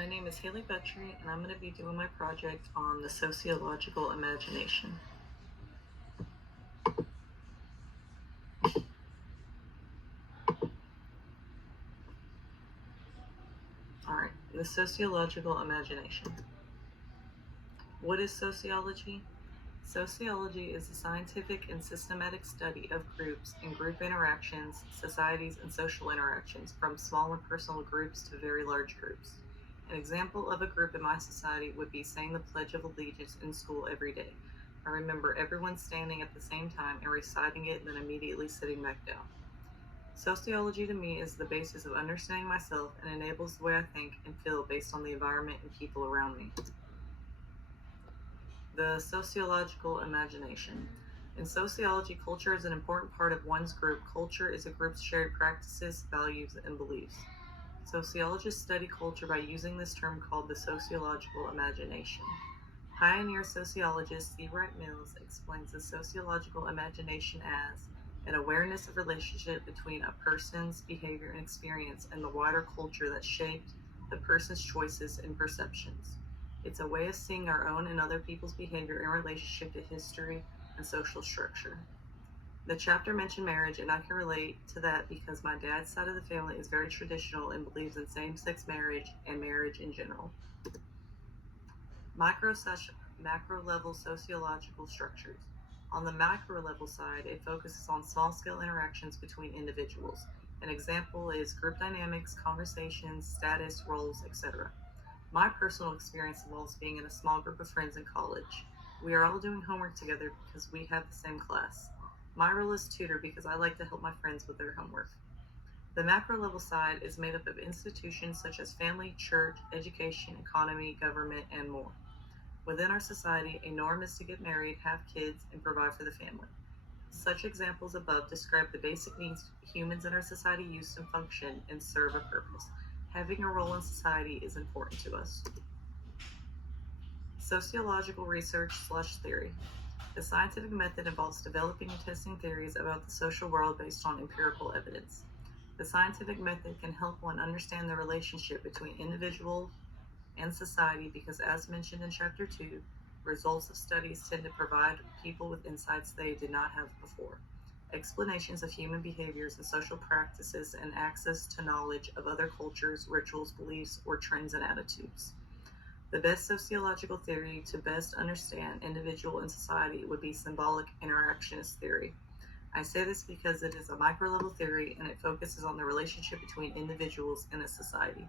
My name is Haley Buttry, and I'm going to be doing my project on the sociological imagination. Alright, the sociological imagination. What is sociology? Sociology is a scientific and systematic study of groups and group interactions, societies, and social interactions, from small and personal groups to very large groups. An example of a group in my society would be saying the Pledge of Allegiance in school every day. I remember everyone standing at the same time and reciting it, and then immediately sitting back down. Sociology to me is the basis of understanding myself and enables the way I think and feel based on the environment and people around me. The sociological imagination. In sociology, culture is an important part of one's group. Culture is a group's shared practices, values, and beliefs. Sociologists study culture by using this term called the sociological imagination. Pioneer sociologist C. Wright Mills explains the sociological imagination as an awareness of relationship between a person's behavior and experience and the wider culture that shaped the person's choices and perceptions. It's a way of seeing our own and other people's behavior in relationship to history and social structure. The chapter mentioned marriage, and I can relate to that because my dad's side of the family is very traditional and believes in same-sex marriage and marriage in general. Macro-level sociological structures. On the macro-level side, it focuses on small-scale interactions between individuals. An example is group dynamics, conversations, status, roles, etc. My personal experience involves being in a small group of friends in college. We are all doing homework together because we have the same class. My role is tutor because I like to help my friends with their homework. The macro-level side is made up of institutions such as family, church, education, economy, government, and more. Within our society, a norm is to get married, have kids, and provide for the family. Such examples above describe the basic needs humans in our society use to function and serve a purpose. Having a role in society is important to us. Sociological research/theory. The scientific method involves developing and testing theories about the social world based on empirical evidence. The scientific method can help one understand the relationship between individuals and society because, as mentioned in Chapter 2, results of studies tend to provide people with insights they did not have before, explanations of human behaviors and social practices, and access to knowledge of other cultures, rituals, beliefs, or trends and attitudes. The best sociological theory to best understand individual and society would be symbolic interactionist theory. I say this because it is a micro-level theory and it focuses on the relationship between individuals and a society.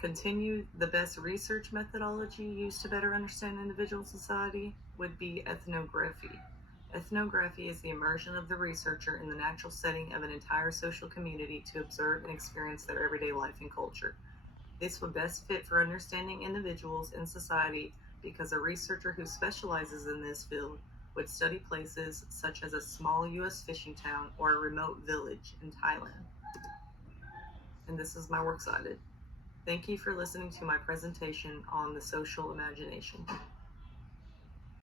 Continue, the best research methodology used to better understand individual society would be ethnography. Ethnography is the immersion of the researcher in the natural setting of an entire social community to observe and experience their everyday life and culture. This would best fit for understanding individuals in society because a researcher who specializes in this field would study places such as a small U.S. fishing town or a remote village in Thailand. And this is my works cited. Thank you for listening to my presentation on the social imagination.